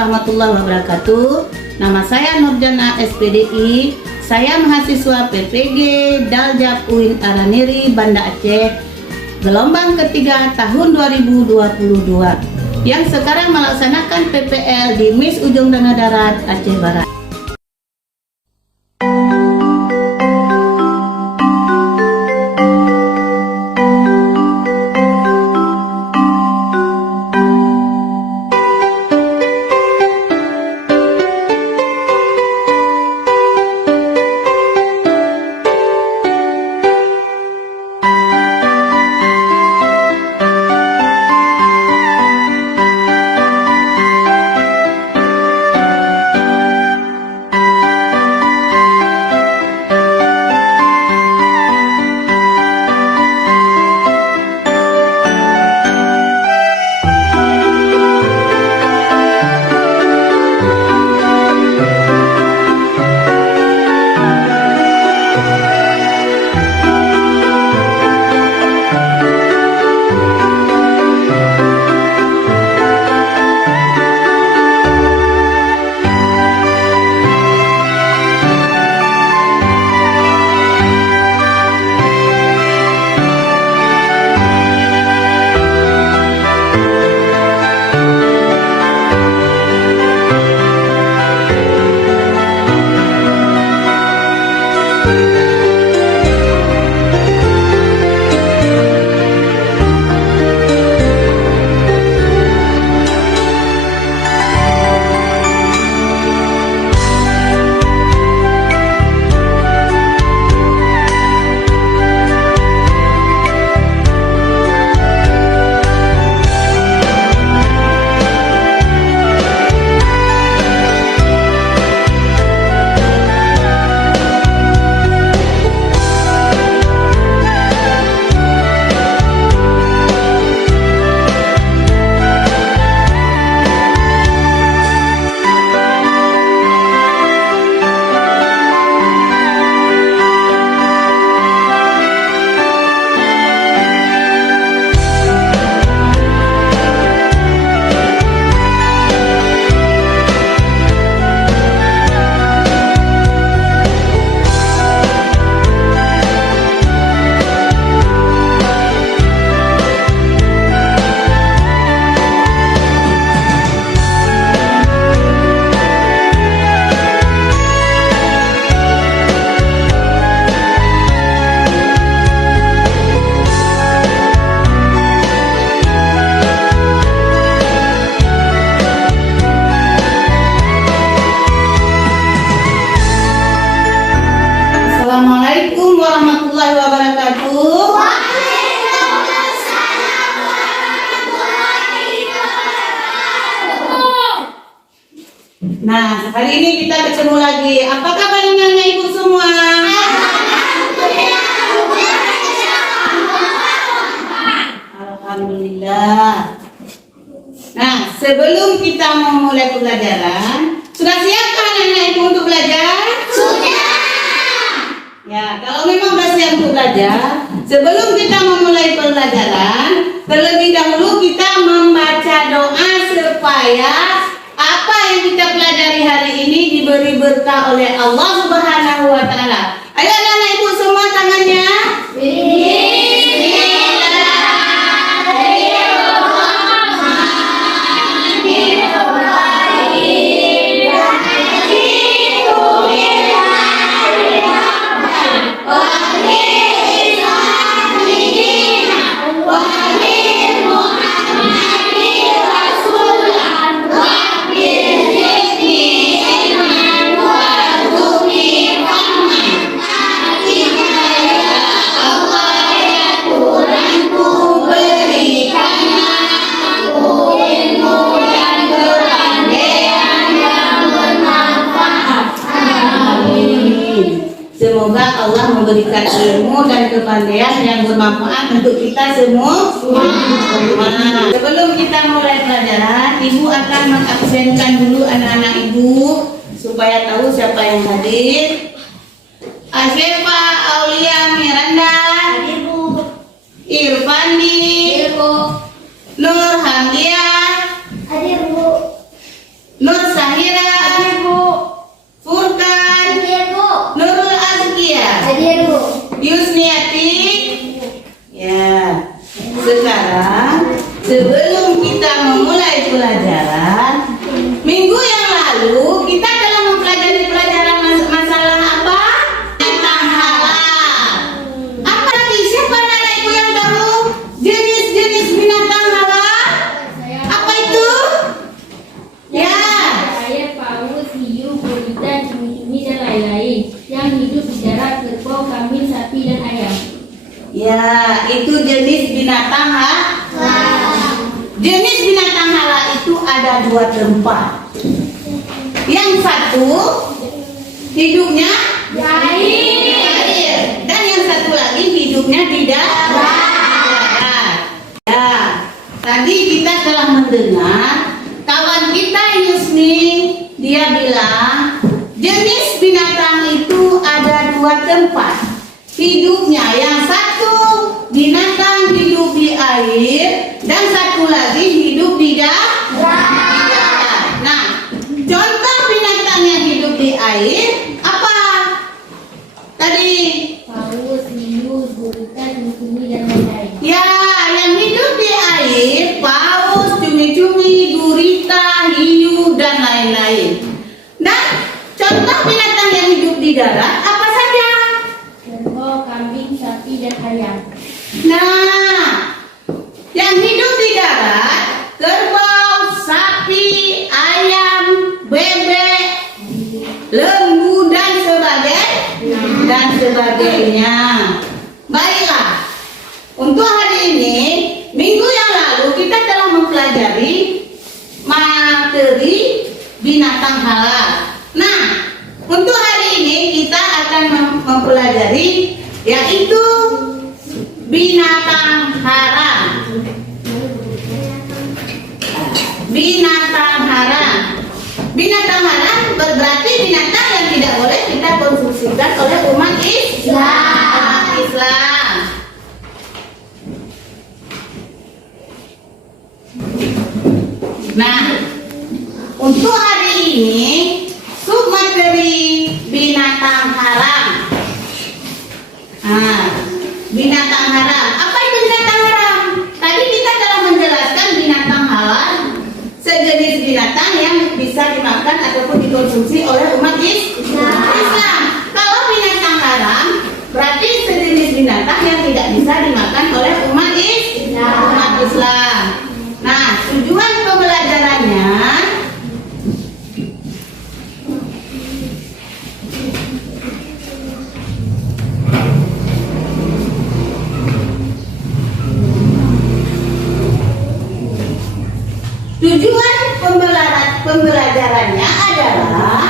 warahmatullahi wabarakatuh. Nama saya Nurjana SPDI. Saya mahasiswa PPG Daljab UIN Araniri Banda Aceh, gelombang ketiga tahun 2022, yang sekarang melaksanakan PPL di MIS Ujung Dana Darat Aceh Barat. Assalamualaikum warahmatullahi wabarakatuh. Nah, hari ini kita ketemu lagi. Apa kabarnya ibu semua? Alhamdulillah. Nah, sebelum kita memulai pelajaran, sudah siapkah anak-anak ibu untuk belajar? Sudah. Ya, kalau memang sudah siap untuk belajar, sebelum kita memulai pelajaran, terlebih dahulu kita membaca doa supaya apa yang kita pelajari hari ini diberi berkah oleh Allah Subhanahu wa Ta'ala. Ayo anak-anak ibu semua tangannya. Semoga Allah memberikan ilmu dan kepandaian yang bermanfaat untuk kita semua. Sebelum kita mulai pelajaran, ibu akan mengabsenkan dulu anak-anak ibu supaya tahu siapa yang hadir. Asyefa Aulia Miranda, Irfandi, Nur Hamdia, Nur Ya, itu jenis binatang haram. Jenis binatang halal itu ada 2 tempat. Yang satu hidupnya di air, dan yang satu lagi hidupnya di darat. Ya, tadi kita telah mendengar kawan kita Yusni, dia bilang jenis binatang itu ada 2 tempat hidupnya. Yang satu binatang hidup di air, dan satu lagi hidup di darat. Nah, contoh binatang yang hidup di air apa? Tadi paus, hiu, gurita, cumi-cumi, dan lain-lain. ya, yang hidup di air paus, cumi-cumi, gurita, hiu, dan lain-lain. Dan contoh binatang yang hidup di darat apa saja? Kerbau, kambing, sapi, dan ayam. Nah, yang hidup di darat kerbau, sapi, ayam, bebek, lembu, dan sebagainya. Baiklah, untuk hari ini, minggu yang lalu kita telah mempelajari materi binatang halal. Nah, untuk hari ini kita akan mempelajari yaitu binatang haram. Binatang haram. Binatang haram berarti binatang yang tidak boleh kita konsumsikan oleh umat Islam. Nah, untuk hari ini submateri binatang haram. Nah, binatang haram. Apa itu binatang haram? Tadi kita telah menjelaskan binatang halal, sejenis binatang yang bisa dimakan ataupun dikonsumsi oleh umat Islam. Kalau binatang haram, berarti sejenis binatang yang tidak bisa dimakan oleh umat Islam. Nah, tujuan pembelajarannya pembelajarannya adalah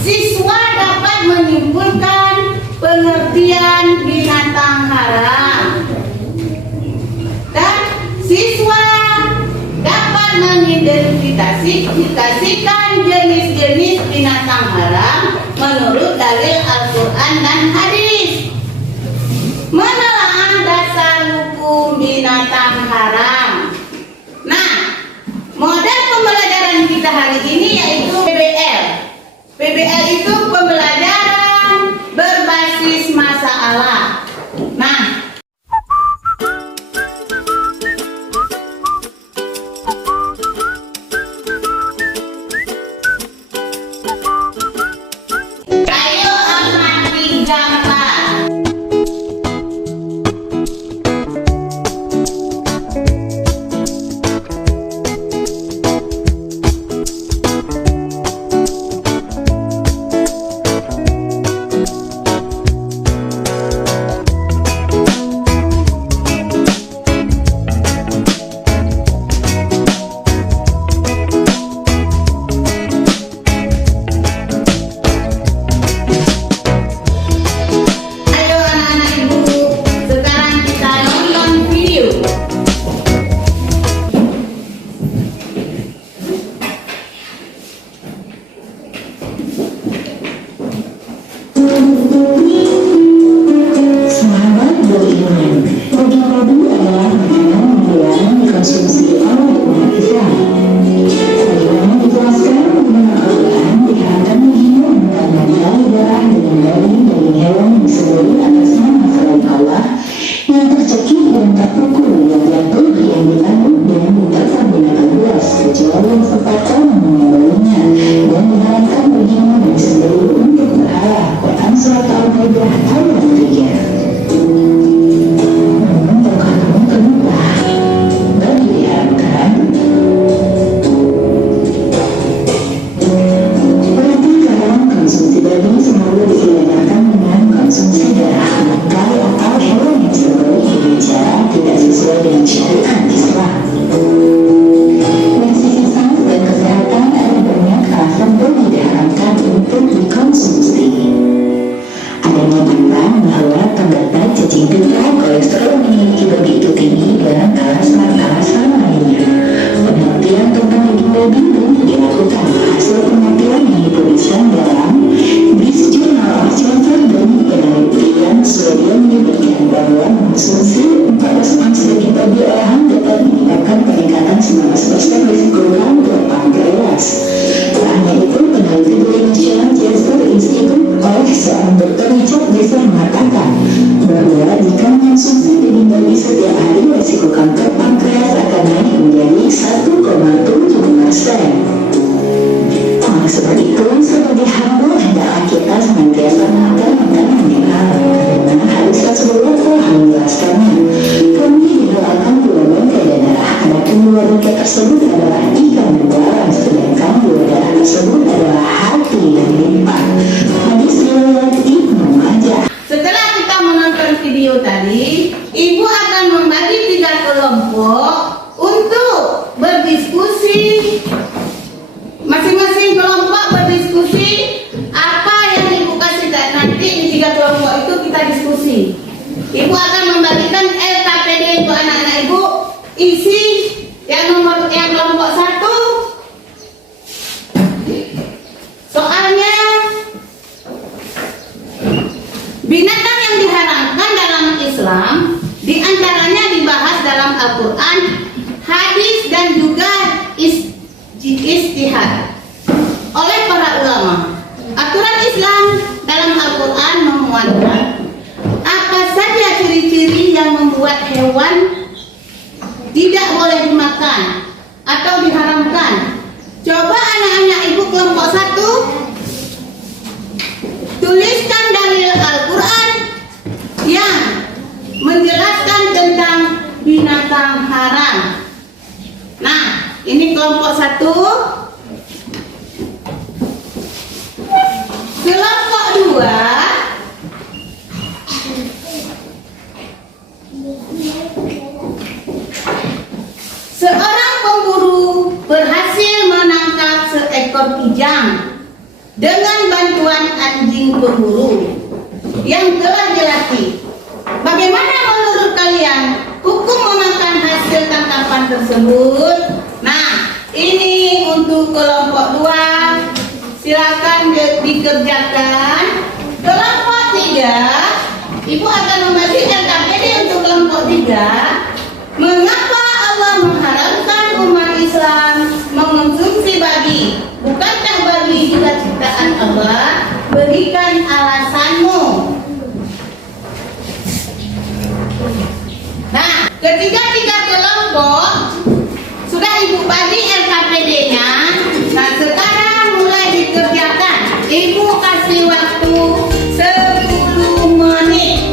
siswa dapat menyimpulkan pengertian binatang haram, dan siswa dapat mengidentifikasikan jenis-jenis binatang haram menurut dalil Al-Quran dan hadis. Menelaah dasar hukum binatang haram. Nah, model pembelajaran kita hari ini yaitu PBL. PBL itu pembelajaran berbasis masalah. Nah, ayo amati gambar. Dua rute tersebut adalah ikan dan garam, sedangkan dua darah tersebut adalah hati dan limpah. Hadis riwayat Ibnu Majah. Setelah kita menonton video tadi, Ibu akan membagi 3 kelompok untuk berdiskusi. Masing-masing kelompok berdiskusi apa yang Ibu kasih nanti di 3 kelompok itu kita diskusi. Ibu akan membagikan LKPD untuk anak-anak Ibu. Isi yang kelompok 1. Soalnya binatang yang diharamkan dalam Islam diantaranya dibahas dalam Al-Quran, hadis dan juga ijtihad oleh para ulama. Aturan Islam dalam Al-Quran memuatkan apa saja ciri-ciri yang membuat hewan tidak boleh dimakan atau diharamkan. Coba anak-anak Ibu kelompok 1 tuliskan dalil Al-Quran yang menjelaskan tentang binatang haram. Nah, ini kelompok 1. Kelompok 2 seorang pemburu berhasil menangkap seekor kijang dengan bantuan anjing pemburu yang telah dilatih. Bagaimana menurut kalian hukum memakan hasil tangkapan tersebut? Nah, ini untuk kelompok 2. Silakan dikerjakan. Kelompok 3, Ibu akan membagi LKPD untuk kelompok 3. Mengapa Allah mengharamkan umat Islam mengonsumsi babi? Bukankah babi juga ciptaan Allah? Berikan alasanmu. Nah, ketiga kelompok sudah Ibu bagi LKPD-nya. Nah, sekarang mulai dikerjakan. Ibu kasih waktu 10 menit.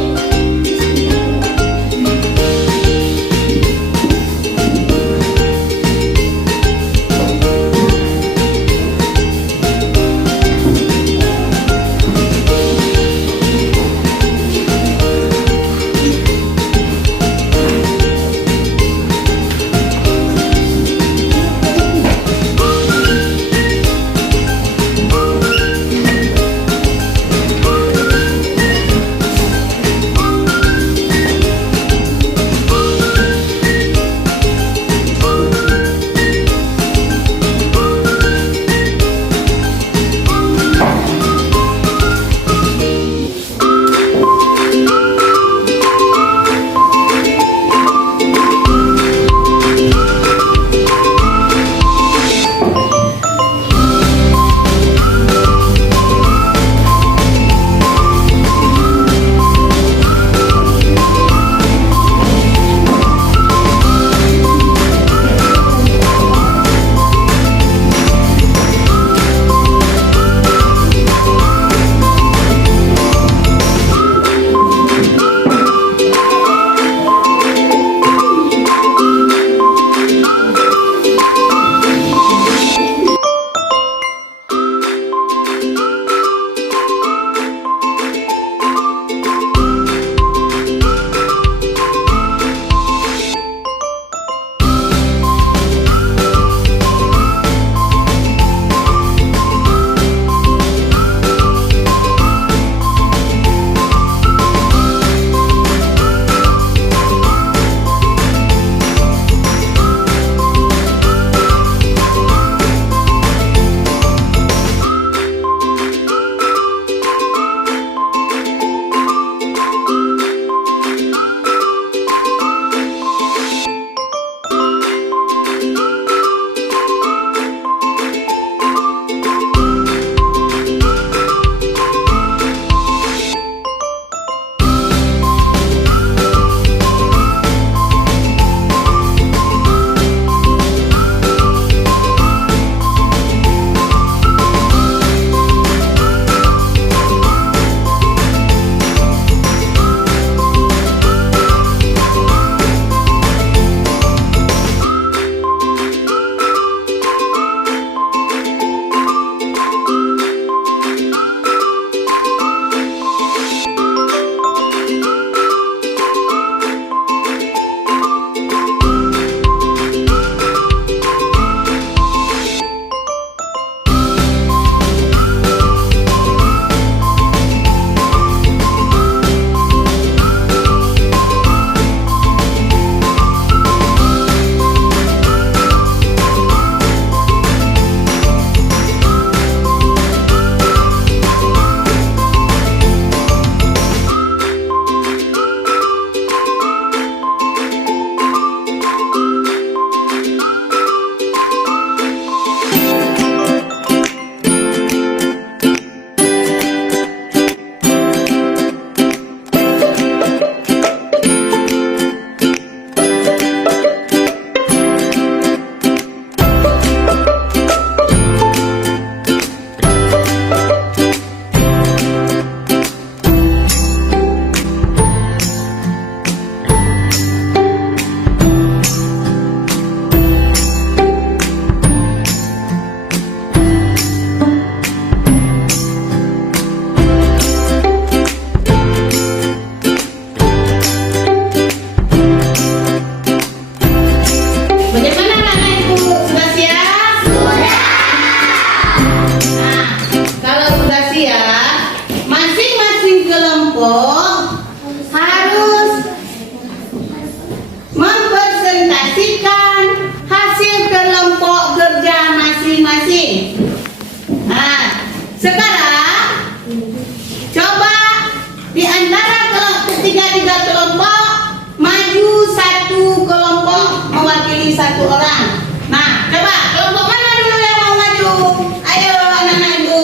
satu orang. Nah, coba kelompok mana dulu yang mau maju? Ayo anak-anak ibu.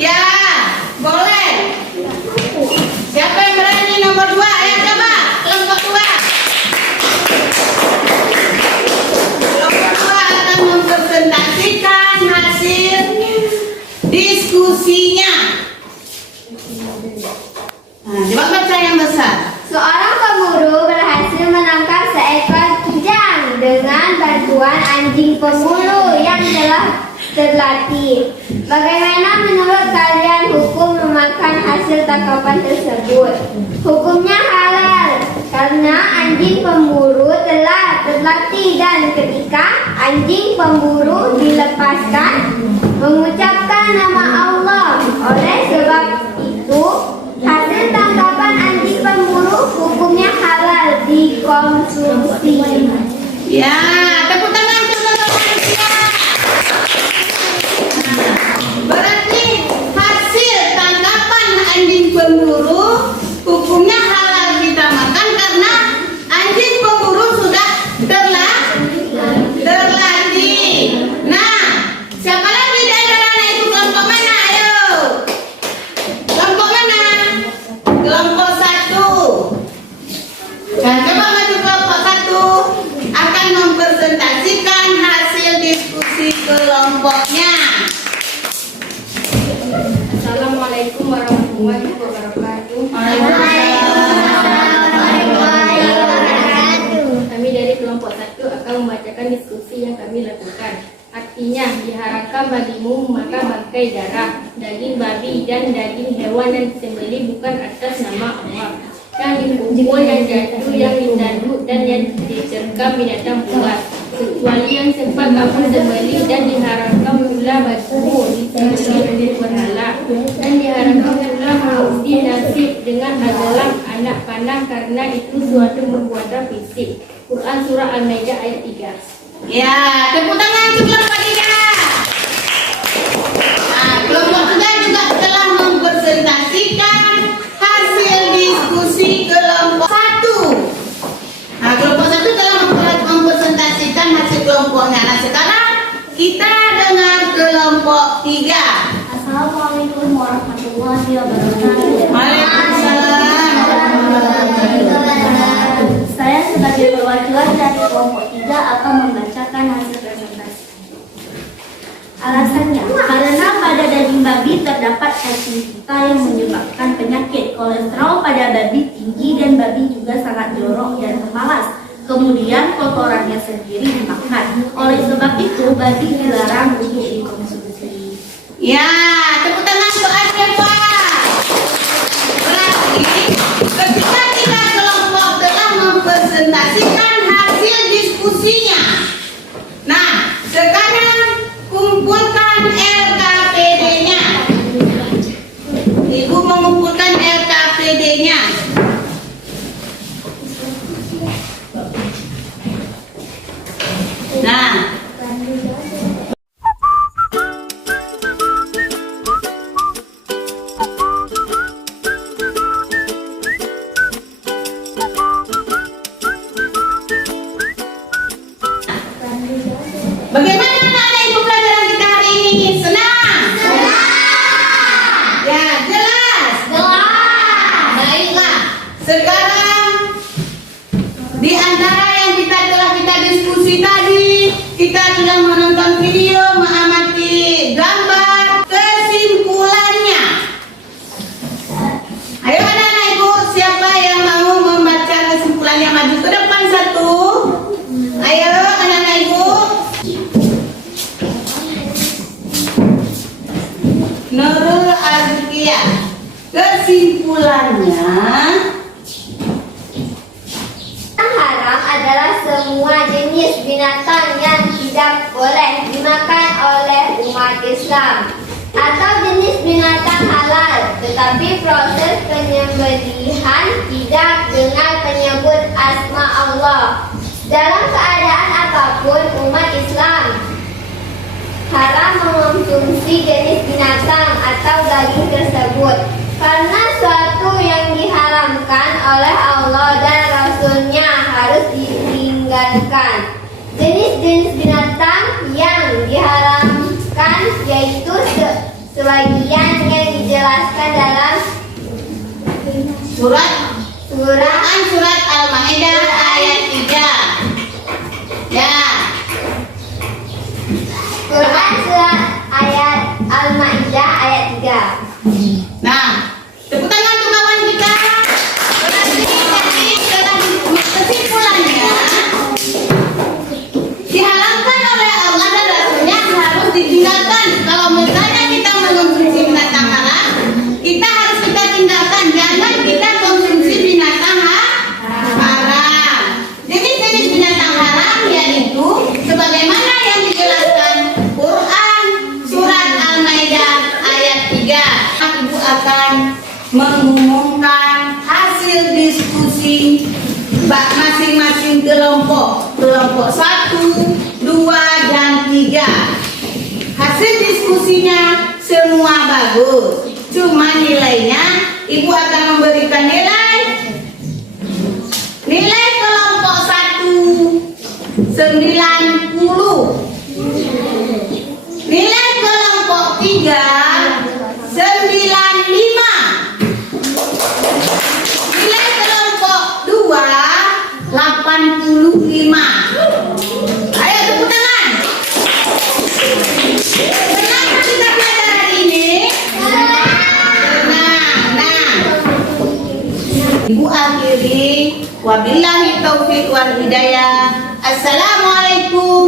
Ya, boleh. Siapa yang berani nomor 2? Ayo coba kelompok 2. Kelompok 2 akan mempresentasikan hasil diskusinya. Nah, coba baca yang besar. Seorang pemburu berhasil menangkap seekor kijang dengan bantuan anjing pemburu yang telah terlatih. Bagaimana menurut kalian hukum memakan hasil tangkapan tersebut? Hukumnya halal karena anjing pemburu telah terlatih dan ketika anjing pemburu dilepaskan mengucapkan nama Allah. Oleh sebab itu hasil tangkapan anjing pemburu hukumnya halal dikonsumsi. Ya, tepuk tangan untuk manusia. Berarti hasil tangkapan anjing pemburu hukumnya halal kita makan karena anjing pemburu sudah terlatih. Nah, siapa lagi di antara anak itu kelompok mana? Ayo. Kelompok mana? Kelompok 1. Nah, coba maju kelompok 1 akan mempresentasikan hasil diskusi kelompoknya. Assalamualaikum warahmatullahi wabarakatuh. Kami dari kelompok 1 akan membacakan diskusi yang kami lakukan. Artinya, diharamkan bagimu memakan bangkai darah, daging babi dan daging hewan yang disembelih bukan atas nama Allah, yang dipukul, yang jatuh, yang ditanduk dan yang diterkam binatang buas, kecuali yang sempat kamu sembelih, dan diharamkan pula bagimu disembelih oleh berhala, dan diharamkan pula mengisi nasib dengan adalah anak panah karena itu suatu perbuatan fisik. Quran surah Al-Maidah ayat 3. Ya, tepuk tangan untuk kelompok 3. Nah, kelompok 3 juga telah mempresentasikan hasil diskusi kelompok 1. Nah, kelompok 1 telah mempresentasikan hasil kelompoknya. Nah, sekarang kita dengar kelompok 3. Assalamualaikum warahmatullahi wabarakatuh. Waalaikumsalam warahmatullahi wabarakatuh. Saya sebagai perwakilan dari kelompok 3 akan membacakan hasil presentasi. Alasannya, karena pada daging babi terdapat enzim yang menyebabkan penyakit. Kolesterol pada babi tinggi dan babi juga sangat jorok dan pemalas. Kemudian kotorannya sendiri dimakan. Oleh sebab itu, babi dilarang untuk dikonsumsi. Ya, tepuk tangan untuk Aceh, Pak. Berarti ketika kita kelompok telah mempresentasikan hasil diskusinya. Nah, sekarang kumpulkan LKPD-nya. Ibu mengumpulkan LKPD-nya. Nah, bagaimana anak-anak ibu pelajaran kita hari ini? Senang? Senang. Ya, jelas? Jelas. Baiklah. Sekarang di antara yang telah kita diskusi tadi, kita sudah menonton video, mengamati gambar, kesimpulannya. Ayo anak-anak ibu, siapa yang mau membaca kesimpulannya? Maju ke depan 1. Ayo anak-anak ibu. Nurul Azkia. Kesimpulannya, yang haram adalah semua jenis binatang yang tidak boleh dimakan oleh umat Islam atau jenis binatang halal, tetapi proses penyembelihan tidak dengan menyebut asma Allah. Dalam keadaan apapun, umat Islam haram mengonsumsi jenis binatang atau daging tersebut karena suatu yang diharamkan oleh Allah dan Rasul-Nya harus ditinggalkan. Jenis-jenis binatang yang diharamkan yaitu sebagian yang dijelaskan dalam Surat surah surat Al-Maidah ayat 3. Ya. Quran surat ayat Al-Maidah ayat 3. Nah, tepuk tangan untuk kawan kita. Berarti tadi dalam kesimpulannya diharamkan oleh Allah dan Rasulnya harus ditinggalkan. Kalau misalnya kita mengonsumsi binatang haram, kita harus kita tinggalkan. Jangan kita konsumsi binatang haram. Jenis-jenis binatang haram yaitu sebagaimana yang dijelaskan Quran surat Al-Maidah ayat 3. Ibu akan mengumumkan hasil diskusi masing-masing kelompok 1, 2, dan 3. Hasil diskusinya semua bagus, cuma nilainya ibu akan memberikan nilai kelompok 1 90, nilai kelompok 3 95, nilai kelompok 2 85. Ayo tepuk tangan. Kenapa kita belajar hari ini? Nah. Ibu akhiri wabillahi taufiq wal hidayah. Assalamualaikum